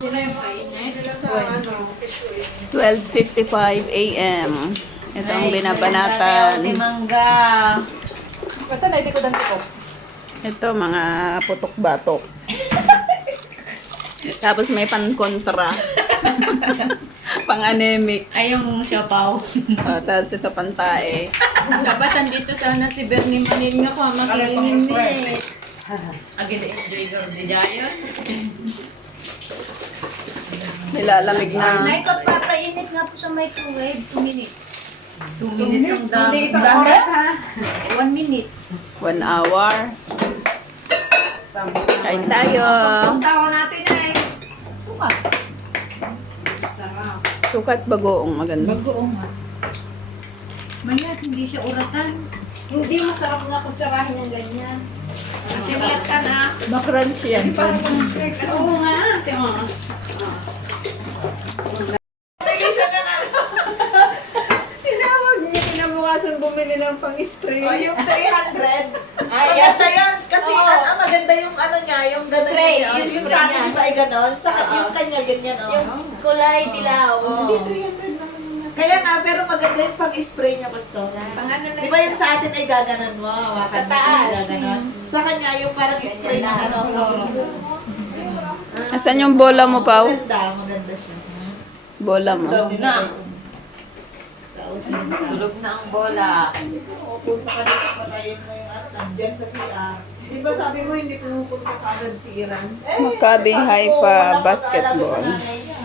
12:55 a.m. Ito ang binabanatan. Mangga. Basta na, hindi ko dante ko. Ito, mga putok-batok. Tapos may pan-kontra. Pang-anemic. Ay, yung siopaw. Tapos ito pantae. Dapat andito sana si Bernie Manin nga ko, makilingin niya eh. Agad enjoy ko di Jayon. Nilalamig na. May papapainit nga po sa microwave, 2 minutes. 2 minutes ang Hindi dami. isang oras ha. 1 minute. 1 hour. Kain tayo. Sawa natin ay. Suka. Sarap. Sukat bagoong maganda. Bagoong nga. Mayat, hindi siya uratan. Hindi masarap nga kutsarahin ng ganyan. Kasi miyat ka na. Makrunch yan. Oo nga, ate mo. Tinawag niya, kinabukasan bumili ng pang-spray. O, yung 300. Ay, Maganda yan. Kasi maganda yung ano niya, yung gano'n Spray, niya. yung Yung spray sa akin, niya. di ba ay gano'n? Sa yung kanya, ganyan, o. Yung kulay dilaw. Oo. Kaya nga, pero maganda yung pang-spray niya, Pastor. Pang ano na Di ba yung sa atin ay gaganon mo? Hawakan Sa mo, taas. gaganon. Sa kanya, yung parang spray na ano, Clorox. Asan yung bola mo, Pao? Maganda siya. Bola mo. Tulog na. Tulog na ang bola. O, punta ka dito, patayin mo yung at nandyan sa CR. Di ba sabi mo hindi pumupunta ka agad si Iran? Maccabi Haifa basketball. Alam ko sa nanay niya.